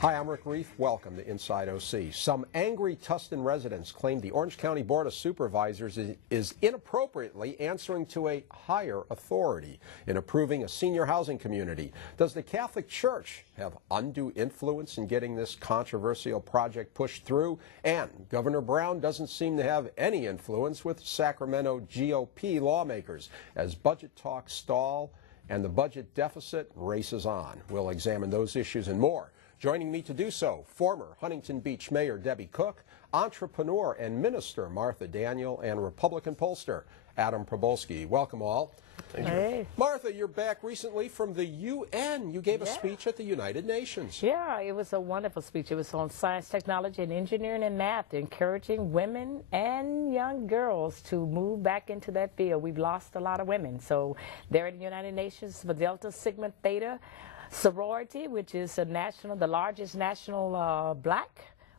Hi, I'm Rick Reef. Welcome to Inside OC. Some angry Tustin residents claim the Orange County Board of Supervisors is inappropriately answering to a higher authority in approving a senior housing community. Does the Catholic Church have undue influence in getting this controversial project pushed through? And Governor Brown doesn't seem to have any influence with Sacramento GOP lawmakers as budget talks stall and the budget deficit races on. We'll examine those issues and more. Joining me to do so, former Huntington Beach Mayor Debbie Cook, entrepreneur and minister Martha Daniel, and Republican pollster Adam Probolsky. Welcome all. Hey. Martha, you're back recently from the UN. You gave a speech at the United Nations. Yeah, it was a wonderful speech. It was on science, technology, and engineering and math, encouraging women and young girls to move back into that field. We've lost a lot of women. So there at the United Nations for Delta Sigma Theta sorority, which is the largest national black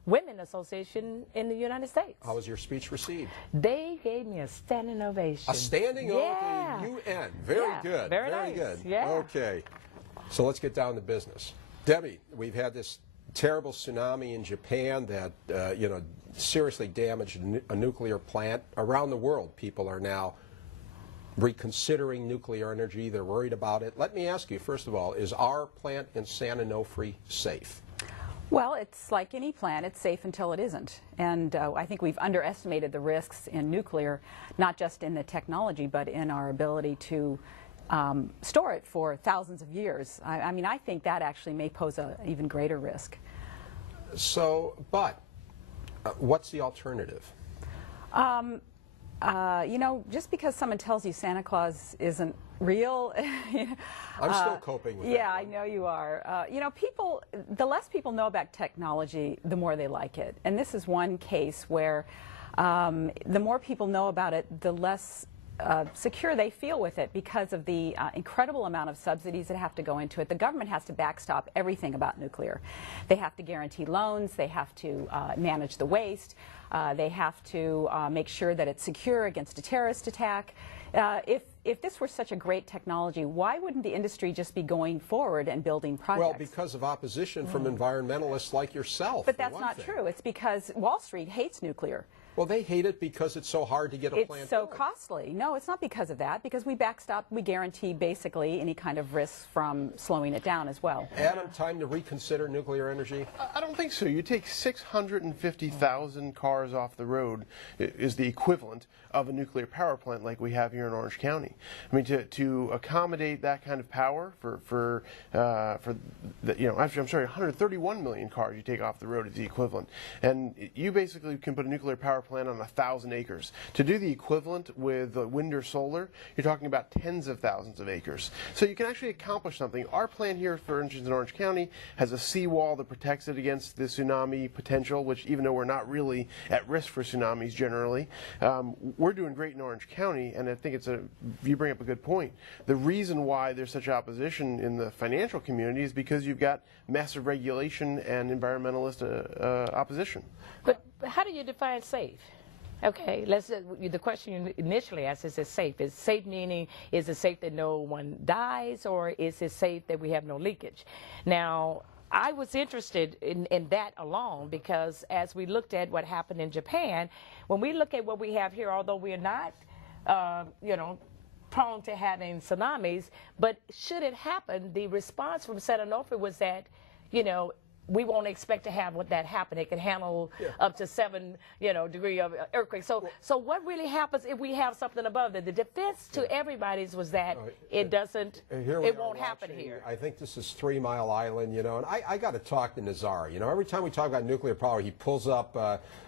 women association in the United States. How was your speech received? They gave me a standing ovation. A standing ovation at the UN. Very good. Very nice. Good. Yeah. Okay. So let's get down to business. Debbie, we've had this terrible tsunami in Japan that seriously damaged a nuclear plant. Around the world, people are now reconsidering nuclear energy. They're worried about it. Let me ask you, first of all, is our plant in San Onofre safe? Well, it's like any plant. It's safe until it isn't. And I think we've underestimated the risks in nuclear, not just in the technology, but in our ability to store it for thousands of years. I mean, I think that actually may pose an even greater risk. So, but what's the alternative? Just because someone tells you Santa Claus isn't real, I'm still coping with that. Yeah, I know you are. The less people know about technology, the more they like it. And this is one case where the more people know about it, the less secure they feel with it because of the incredible amount of subsidies that have to go into it. The government has to backstop everything about nuclear. They have to guarantee loans. They have to manage the waste. They have to make sure that it's secure against a terrorist attack. If this were such a great technology, why wouldn't the industry just be going forward and building projects? Well, because of opposition from environmentalists like yourself. But that's not true. It's because Wall Street hates nuclear. Well, they hate it because it's so hard to get a plant. It's so costly. No, it's not because of that. Because we backstop, we guarantee basically any kind of risks from slowing it down as well. Adam, time to reconsider nuclear energy? I don't think so. You take 650,000 cars off the road is the equivalent of a nuclear power plant like we have here in Orange County. I mean, to accommodate that kind of power I'm sorry, 131 million cars you take off the road is the equivalent. And you basically can put a nuclear power plant on 1,000 acres. To do the equivalent with wind or solar, you're talking about tens of thousands of acres. So you can actually accomplish something. Our plant here, for instance, in Orange County, has a seawall that protects it against the tsunami potential, which even though we're not really at risk for tsunamis generally, we're doing great in Orange County, and I think you bring up a good point. The reason why there's such opposition in the financial community is because you've got massive regulation and environmentalist opposition. But how do you define safe? Okay, the question you initially asked is safe. Is safe meaning, is it safe that no one dies, or is it safe that we have no leakage? Now, I was interested in that alone because as we looked at what happened in Japan, when we look at what we have here, although we are not, prone to having tsunamis, but should it happen, the response from San Onofre was that, we won't expect to have that happen. It can handle up to 7, degree of earthquake. So what really happens if we have something above that? The defense to everybody's was that it won't happen here. I think this is 3 Mile Island, and I got to talk to Nazar. Every time we talk about nuclear power, he pulls up,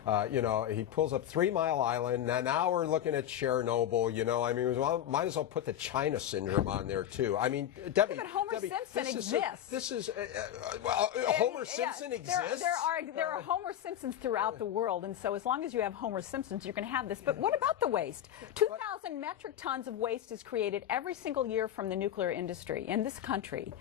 3 Mile Island. Now we're looking at Chernobyl. I mean, might as well put the China syndrome on there too. I mean, Debbie, but Homer Simpson exists. This is Homer Simpson exists? There are Homer Simpsons throughout the world, and so as long as you have Homer Simpsons, you're going to have this. But what about the waste? 2,000 metric tons of waste is created every single year from the nuclear industry in this country.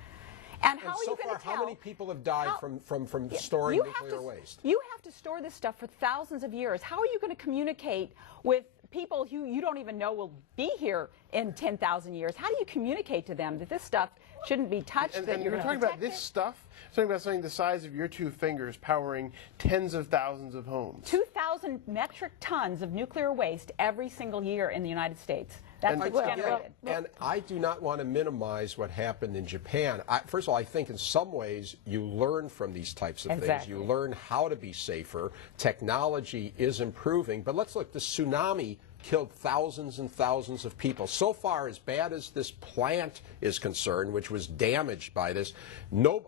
And how are you going to tell? How many people have died from storing nuclear waste? You have to store this stuff for thousands of years. How are you going to communicate with people who you don't even know will be here in 10,000 years. How do you communicate to them that this stuff shouldn't be touched? And you're talking about this stuff. You're talking about something the size of your two fingers powering tens of thousands of homes. 2,000 metric tons of nuclear waste every single year in the United States. That's what's generated. And I do not want to minimize what happened in Japan. First of all, I think in some ways you learn from these types of things. You learn how to be safer. Technology is improving. But let's look, the tsunami killed thousands and thousands of people. So far, as bad as this plant is concerned, which was damaged by this,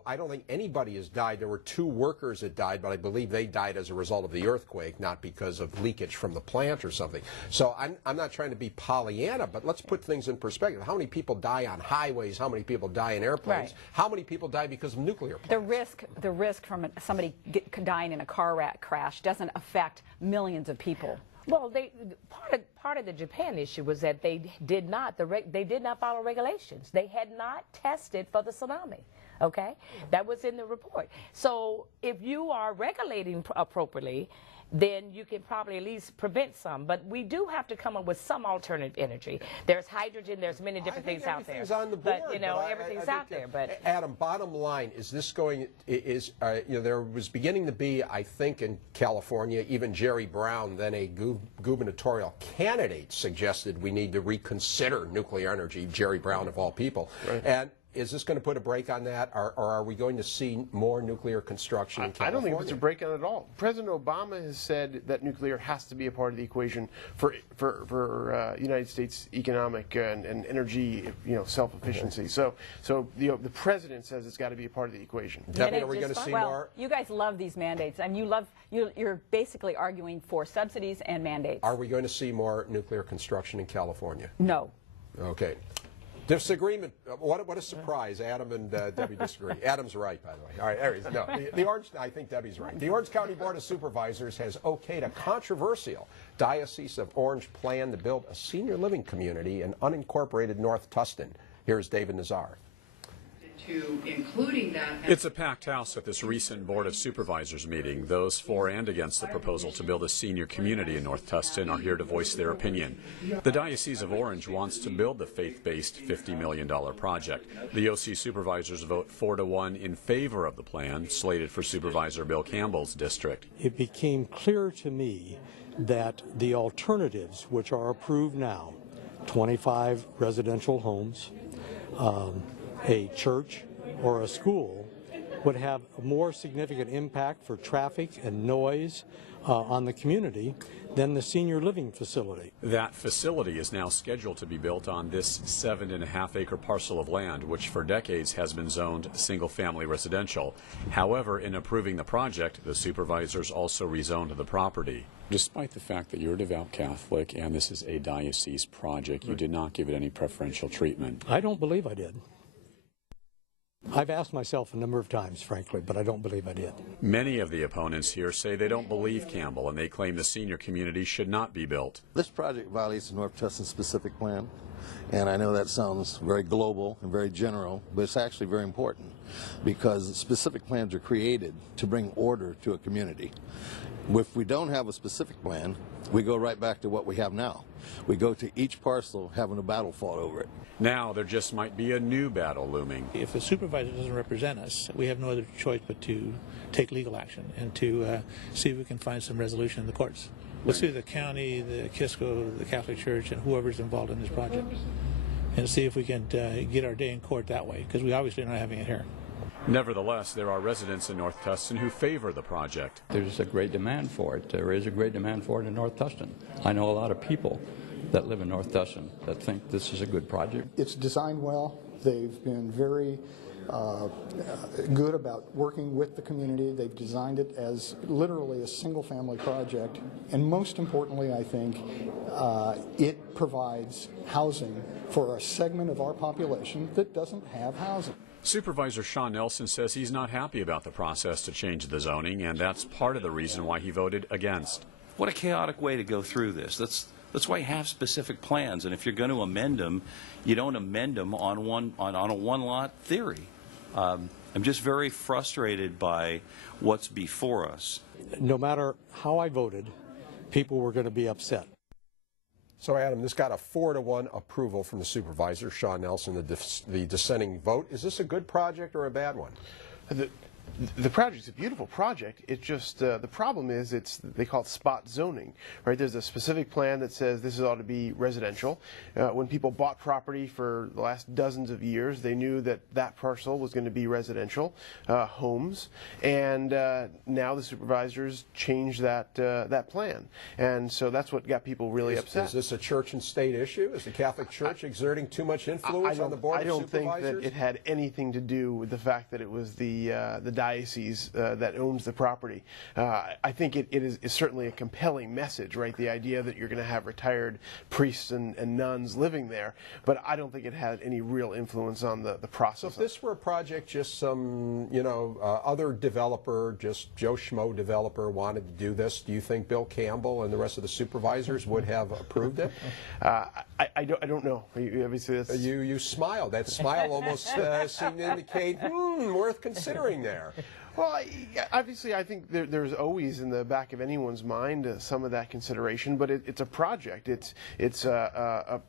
I don't think anybody has died. There were 2 workers that died, but I believe they died as a result of the earthquake, not because of leakage from the plant or something. So I'm not trying to be Pollyanna, but let's put things in perspective. How many people die on highways? How many people die in airplanes? Right. How many people die because of nuclear plants? The risk from somebody dying in a car crash doesn't affect millions of people. Well, part of the Japan issue was that they did not follow regulations. They had not tested for the tsunami. Okay, that was in the report. So if you are regulating appropriately, then you can probably at least prevent some. But we do have to come up with some alternative energy. There's hydrogen. There's many different things out there. On the board, but everything's out there. But Adam, bottom line, is this going? There was beginning to be, I think, in California, even Jerry Brown, then a gubernatorial candidate, suggested we need to reconsider nuclear energy. Jerry Brown, of all people, right. And is this going to put a break on that, or are we going to see more nuclear construction in California? I don't think it's a break on it at all. President Obama has said that nuclear has to be a part of the equation for United States economic and energy, self-efficiency. So the president says it's got to be a part of the equation. Debbie, are we going to see more? You guys love these mandates, and you're basically arguing for subsidies and mandates. Are we going to see more nuclear construction in California? No. Okay. Disagreement. What a surprise. Adam and Debbie disagree. Adam's right, by the way. All right, there he is. No, the Orange, I think Debbie's right. The Orange County Board of Supervisors has okayed a controversial Diocese of Orange plan to build a senior living community in unincorporated North Tustin. Here's David Nazar. It's a packed house at this recent Board of Supervisors meeting. Those for and against the proposal to build a senior community in North Tustin are here to voice their opinion. The Diocese of Orange wants to build the faith-based $50 million project. The OC supervisors vote 4-1 in favor of the plan, slated for Supervisor Bill Campbell's district. It became clear to me that the alternatives, which are approved now, 25 residential homes, a church or a school, would have a more significant impact for traffic and noise on the community than the senior living facility. That facility is now scheduled to be built on this 7.5-acre parcel of land, which for decades has been zoned single-family residential. However, in approving the project, the supervisors also rezoned the property. Despite the fact that you're a devout Catholic and this is a diocese project, you did not give it any preferential treatment. I don't believe I did. I've asked myself a number of times, frankly, but I don't believe I did. Many of the opponents here say they don't believe Campbell, and they claim the senior community should not be built. This project violates the North Tustin specific plan, and I know that sounds very global and very general, but it's actually very important because specific plans are created to bring order to a community. If we don't have a specific plan, we go right back to what we have now. We go to each parcel having a battle fought over it. Now there just might be a new battle looming. If the supervisor doesn't represent us, we have no other choice but to take legal action and to see if we can find some resolution in the courts. Let's sue the county, the Kisco, the Catholic Church, and whoever's involved in this project, and see if we can get our day in court that way, because we obviously are not having it here. Nevertheless, there are residents in North Tustin who favor the project. There's a great demand for it. There is a great demand for it in North Tustin. I know a lot of people that live in North Tustin that think this is a good project. It's designed well. They've been very good about working with the community. They've designed it as literally a single-family project. And most importantly, I think, it provides housing for a segment of our population that doesn't have housing. Supervisor Sean Nelson says he's not happy about the process to change the zoning, and that's part of the reason why he voted against. What a chaotic way to go through this. That's why you have specific plans, and if you're going to amend them, you don't amend them on a one-lot theory. I'm just very frustrated by what's before us. No matter how I voted, people were going to be upset. So, Adam, this got a 4-to-1 approval from the supervisor, Sean Nelson, the dissenting vote. Is this a good project or a bad one? The project's a beautiful project. It's just the problem is they call it spot zoning, right? There's a specific plan that says this ought to be residential. When people bought property for the last dozens of years, they knew that that parcel was going to be residential homes, and now the supervisors changed that plan, and so that's what got people really upset. Is this a church and state issue? Is the Catholic Church exerting too much influence on the board of supervisors? I don't think that it had anything to do with the fact that it was the diocese that owns the property. I think it is certainly a compelling message, right? The idea that you're going to have retired priests and nuns living there, but I don't think it had any real influence on the process. So if this were a project just some, other developer, just Joe Schmo developer wanted to do this, do you think Bill Campbell and the rest of the supervisors would have approved it? I don't know. Obviously, that's... You smiled. That smile almost seemed to indicate, worth considering there. Well, obviously, I think there's always in the back of anyone's mind some of that consideration, but it's a project. It's a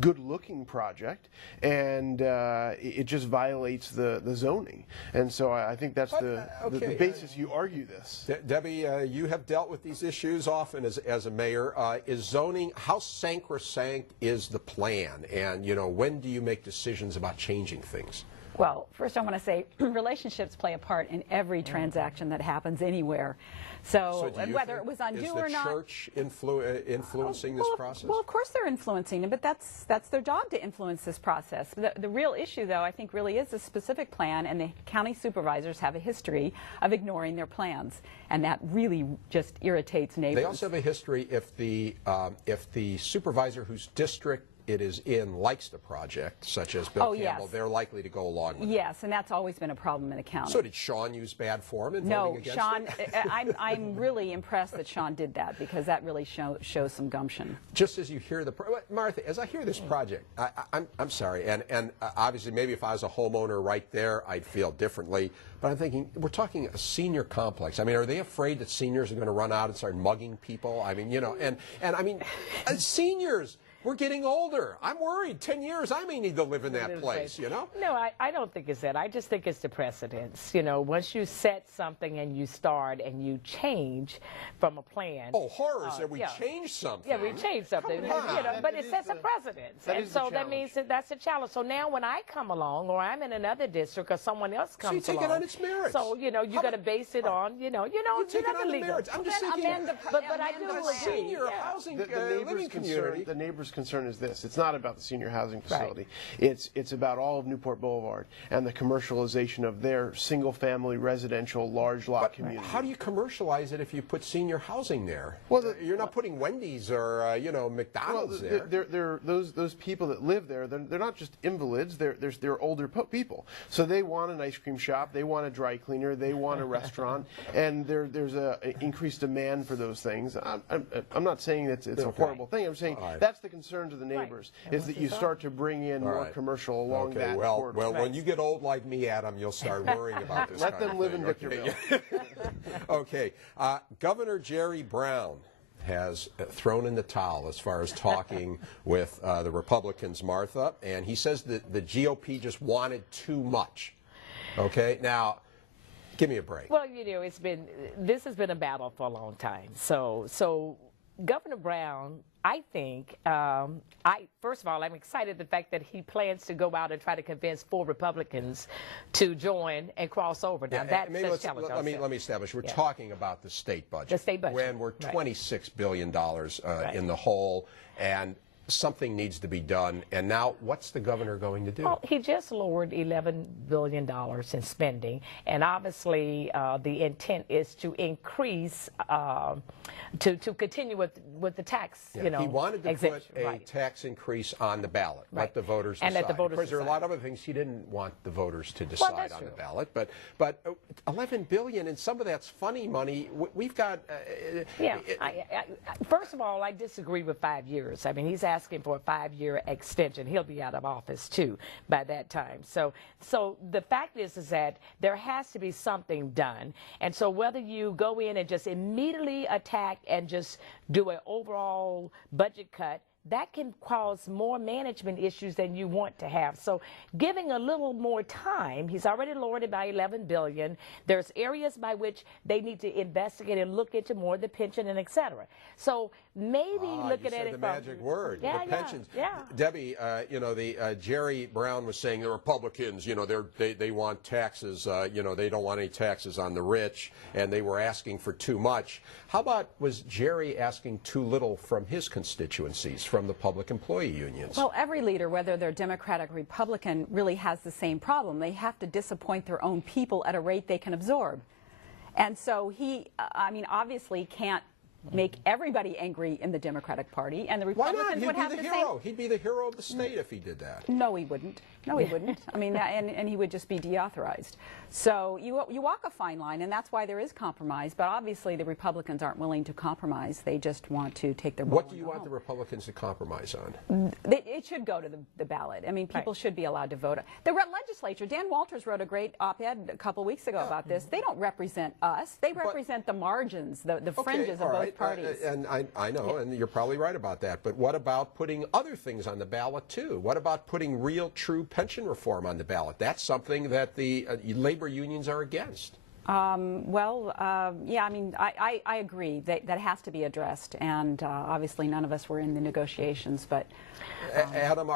good-looking project, and it just violates the zoning. And so I think that's the basis you argue this. Debbie, you have dealt with these issues often as a mayor. Is zoning, how sacrosanct is the plan? And, when do you make decisions about changing things? Well, first I want to say relationships play a part in every transaction that happens anywhere. So whether it was undue or not. Is the church influencing this process? Well, of course they're influencing it, but that's their job to influence this process. The real issue, though, I think really is the specific plan, and the county supervisors have a history of ignoring their plans, and that really just irritates neighbors. They also have a history if the supervisor whose district it is in likes the project, such as Bill Campbell, they're likely to go along with it. Yes, and that's always been a problem in the county. So did Sean use bad form in voting against it? No, Sean, I'm really impressed that Sean did that, because that really shows some gumption. Just as you hear Martha, as I hear this project, I'm sorry, and obviously maybe if I was a homeowner right there, I'd feel differently, but I'm thinking, we're talking a senior complex. I mean, are they afraid that seniors are going to run out and start mugging people? I mean, and I mean, seniors, we're getting older. I'm worried. 10 years, I may need to live in that place, No, I don't think it's that. I just think it's the precedence. Once you set something and you start and you change from a plan. Oh, horrors that we change something. Yeah, we change something. But it sets a precedence. And so that means that's a challenge. So now when I come along, or I'm in another district, or someone else comes along. So you take it on its merits. So, you got to base it on, you take it on the merits. I'm just thinking, but I do agree. Senior housing living community. The neighbor's concern is this. It's not about the senior housing facility. Right. It's about all of Newport Boulevard and the commercialization of their single-family residential large lot community. How do you commercialize it if you put senior housing there? Well, you're not putting Wendy's or McDonald's there. Those people that live there, they're not just invalids. They're older people. So they want an ice cream shop. They want a dry cleaner. They want a restaurant. And there's a increased demand for those things. I'm not saying it's a horrible thing. I'm saying that's the concerns of the neighbors, is that you start to bring in more commercial along that corridor. Well, when you get old like me, Adam, you'll start worrying about this. Let them live in Victorville. Okay. Governor Jerry Brown has thrown in the towel as far as talking with the Republicans, Martha, and he says that the GOP just wanted too much. Okay? Now, give me a break. Well, this has been a battle for a long time. So Governor Brown, I think, first of all, I'm excited the fact that he plans to go out and try to convince 4 Republicans to join and cross over. Now, that's a challenge. Let me establish, we're talking about the state budget. The state budget. When we're $26 billion in the hole, and something needs to be done. And now, what's the governor going to do? Well, he just lowered $11 billion in spending, and obviously the intent is to increase, to continue with the tax, He wanted to put a tax increase on the ballot, let the voters decide. And let the voters decide. There are a lot of other things he didn't want the voters to decide on the ballot, but $11 billion, and some of that's funny money. We've got. First of all, I disagree with 5 years. I mean, he's asking for a 5-year extension. He'll be out of office too by that time. So the fact is that there has to be something done. And so whether you go in and just immediately attack and just do an overall budget cut, that can cause more management issues than you want to have. So giving a little more time, he's already lowered it by $11 billion. There's areas by which they need to investigate and look into more, the pension and et cetera. So maybe looking at it the from magic word, yeah, the pensions. Yeah. Debbie, Jerry Brown was saying the Republicans, they want taxes, they don't want any taxes on the rich, and they were asking for too much. How about, was Jerry asking too little from his constituencies, from the public employee unions? Well, every leader, whether they're Democratic or Republican, really has the same problem. They have to disappoint their own people at a rate they can absorb. And so he, obviously can't make everybody angry in the Democratic Party, and the Republicans would have the same. Why not? He'd be the hero of the state if he did that. No, he wouldn't. No, he wouldn't. I mean, and he would just be deauthorized. So you walk a fine line, and that's why there is compromise. But obviously, the Republicans aren't willing to compromise. They just want to take their ball. What do you want the Republicans to compromise on? It should go to the ballot. I mean, people should be allowed to vote. The legislature, Dan Walters wrote a great op-ed a couple weeks ago about this. They don't represent us. They represent the margins, the fringes of both parties. And I know, and you're probably right about that. But what about putting other things on the ballot, too? What about putting real, true pension reform on the ballot? That's something that the labor unions are against. Yeah, I mean, I agree that has to be addressed, and obviously none of us were in the negotiations, but... Adam,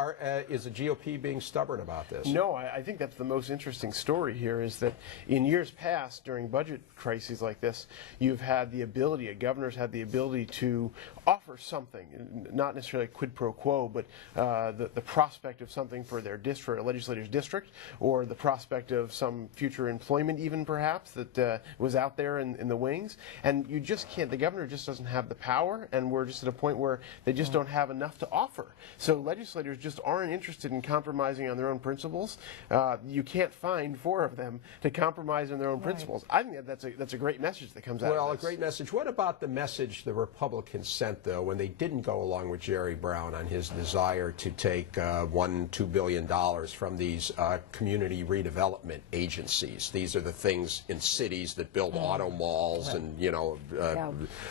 is the GOP being stubborn about this? No, I think that's the most interesting story here, is that in years past, during budget crises like this, you've had the ability, governors had the ability to offer something, not necessarily a quid pro quo, but the prospect of something for for a legislator's district, or the prospect of some future employment even perhaps that was out there in the wings. And you just can't, the governor just doesn't have the power, and we're just at a point where they just don't have enough to offer. So legislators just aren't interested in compromising on their own principles. You can't find 4 of them to compromise on their own principles. I think that's a great message that comes out of this. Well, a great message. What about the message the Republicans sent, though, when they didn't go along with Jerry Brown on his desire to take $2 billion from these community redevelopment agencies? These are the things in cities that build auto malls and,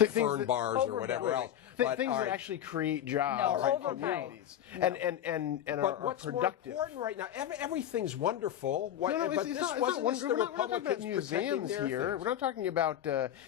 fern bars or whatever else. Things that actually create jobs for communities and are what's productive. More important right now? Everything's wonderful. It's not wonderful. We're not talking about museums here. We're not talking about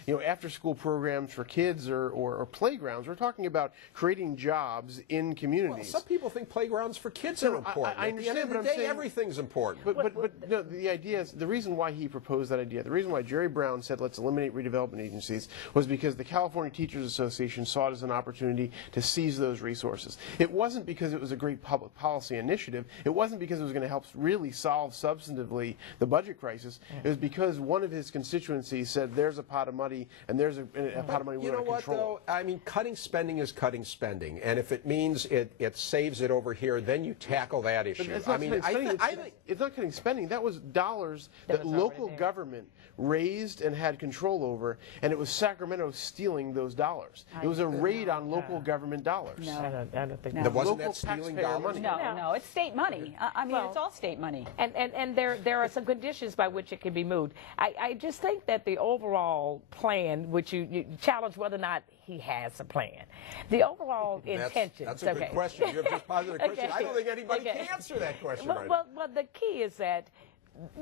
after-school programs for kids or playgrounds. We're talking about creating jobs in communities. Well, some people think playgrounds for kids are important. I understand, At the end of the day, everything's important. But no, the idea is, the reason why he proposed that idea, the reason why Jerry Brown said let's eliminate redevelopment agencies, was because the California Teachers Association saw it as an opportunity to seize those resources. It wasn't because it was a great public policy initiative. It wasn't because it was going to help really solve substantively the budget crisis. It was because one of his constituencies said there's a pot of money, and there's a pot of money we're going to control. You know what, though? I mean, cutting spending is cutting spending, and if it means it saves it over here, then you tackle that issue. It's not it's not cutting spending. That was dollars that local government raised and had control over, and it was Sacramento stealing those dollars. It was a raid on local government dollars. No, I don't think that wasn't local that stealing taxpayer dollars. money. No, it's state money. I mean, it's all state money. And there are some conditions by which it can be moved. I just think that the overall plan, which you challenge whether or not he has a plan, the overall intention. That's a good question. You have just posited a question. I don't think anybody can answer that question right now. Well, the key is that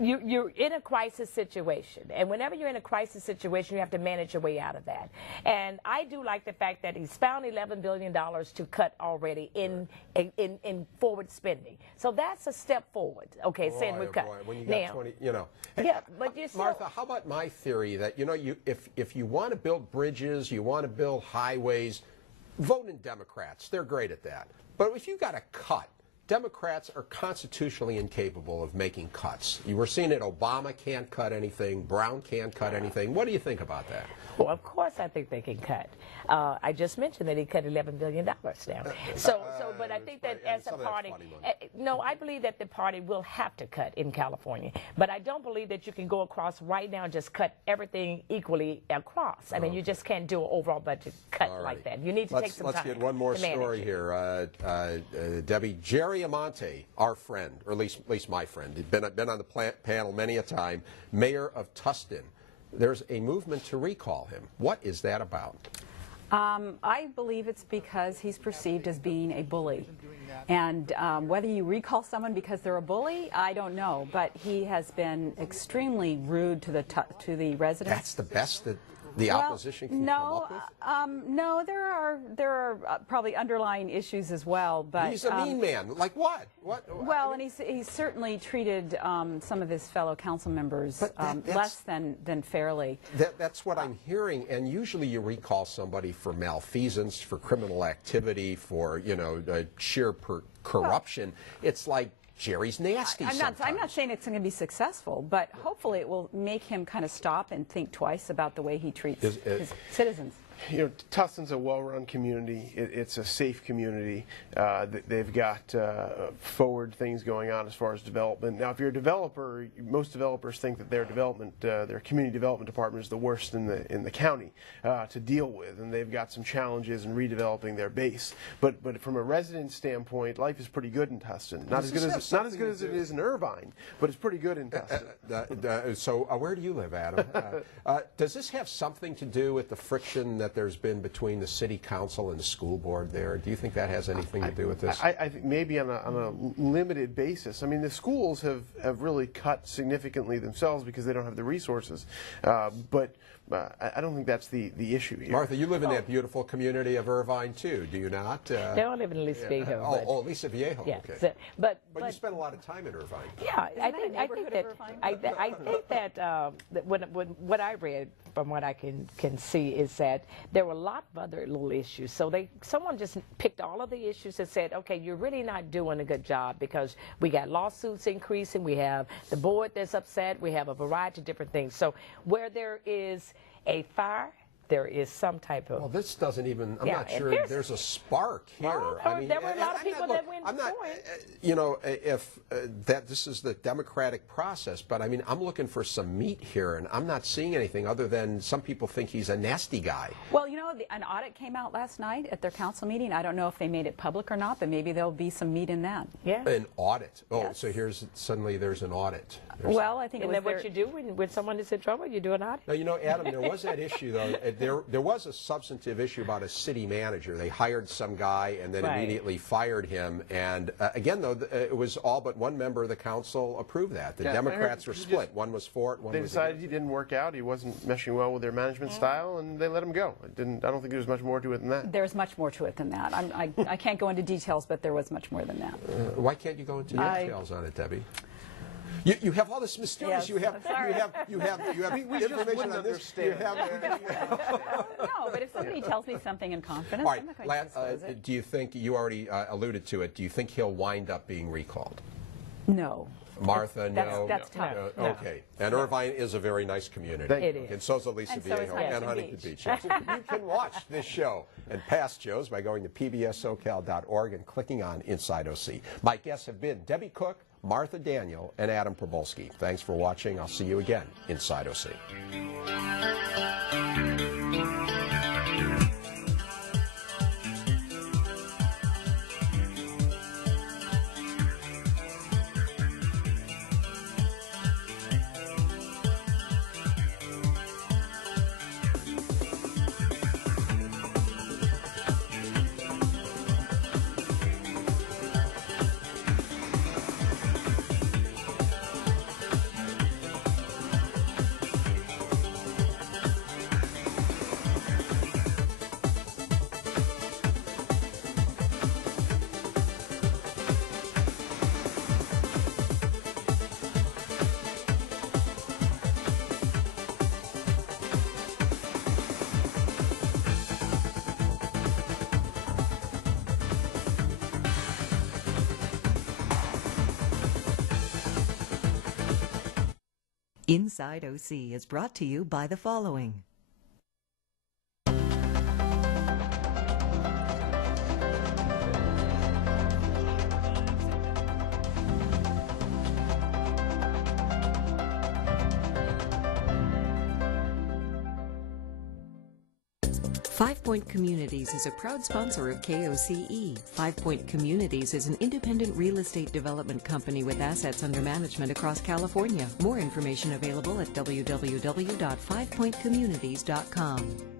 you're in a crisis situation, and whenever you're in a crisis situation, you have to manage your way out of that. And I do like the fact that he's found $11 billion to cut already in forward spending. So that's a step forward. Okay, saying we've cut. When you got 20, Yeah, but you still, Martha, how about my theory that if you want to build bridges, you want to build highways, vote in Democrats. They're great at that. But if you got to cut, Democrats are constitutionally incapable of making cuts. You were seeing it. Obama can't cut anything. Brown can't cut anything. What do you think about that? Well, of course I think they can cut. I just mentioned that he cut $11 billion now. But I think that as a party, no, I believe that the party will have to cut in California. But I don't believe that you can go across right now and just cut everything equally across. I mean, you just can't do an overall budget cut like that. You need to take some time. Let's get one more story here. Debbie, Jerry Amonte, our friend, or at least my friend, he'd been on the panel many a time, mayor of Tustin. There's a movement to recall him. What is that about? I believe it's because he's perceived as being a bully. And whether you recall someone because they're a bully, I don't know. But he has been extremely rude to the residents. That's the best that the opposition can come up with? No, there are probably underlying issues as well. But he's a mean man. Like what? Well, and he's certainly treated some of his fellow council members less than fairly. That's what I'm hearing. And usually you recall somebody for malfeasance, for criminal activity, for sheer corruption. It's like Jerry's nasty. I'm not saying it's going to be successful, but hopefully it will make him kind of stop and think twice about the way he treats his citizens. Tustin's a well-run community. It's a safe community. They've got forward things going on as far as development. Now, if you're a developer, most developers think that their community development department is the worst in the county to deal with, and they've got some challenges in redeveloping their base. But from a resident standpoint, life is pretty good in Tustin. Not as good as it is in Irvine, but it's pretty good in Tustin. So where do you live, Adam? Does this have something to do with the friction that there's been between the city council and the school board there? Do you think that has anything to do with this? I think maybe on a limited basis. I mean, the schools have really cut significantly themselves because they don't have the resources. But I don't think that's the issue here. Martha, you live in that beautiful community of Irvine, too, do you not? No, I live in Lisa Viejo. Oh, Lisa Viejo, yeah, okay. So, but you spend a lot of time in Irvine. Yeah, I think that what I read from what I can see is that there were a lot of other little issues. So someone just picked all of the issues and said, okay, you're really not doing a good job because we got lawsuits increasing, we have the board that's upset, we have a variety of different things. So where there is a fire, there is some type of... Well, this doesn't even... I'm not sure there's a spark here. Well, I mean, there were a lot of people that went I'm not, for it. if that this is the democratic process, but I mean, I'm looking for some meat here, and I'm not seeing anything other than some people think he's a nasty guy. Well, an audit came out last night at their council meeting. I don't know if they made it public or not, but maybe there'll be some meat in that. Yeah. An audit. Oh, yes. So suddenly there's an audit. Well, I think Isn't that what you do when someone is in trouble? You do an audit? Now, Adam, there was that issue, though. There was a substantive issue about a city manager. They hired some guy and then immediately fired him. And again, though, it was all but one member of the council approved that. The Democrats were split. One was for it, one was They decided against he didn't work out. He wasn't meshing well with their management style, and they let him go. I don't think there was much more to it than that. There's much more to it than that. I can't go into details, but there was much more than that. Why can't you go into details on it, Debbie? You have all this mysterious. Yes, you have information on this. No, but if somebody tells me something in confidence, all right, I'm not going to disclose it. do you think you already alluded to it? Do you think he'll wind up being recalled? No. Martha, no. That's tough. No. Okay. And Irvine is a very nice community. It is. And so is Lisa And so is Viejo and Huntington Beach. Yes. You can watch this show and past shows by going to pbssocal.org and clicking on Inside OC. My guests have been Debbie Cook, Martha Daniel, and Adam Probolsky. Thanks for watching. I'll see you again Inside OC. Inside OC is brought to you by the following. Five Point Communities is a proud sponsor of KOCE. 5 Point Communities is an independent real estate development company with assets under management across California. More information available at www.fivepointcommunities.com.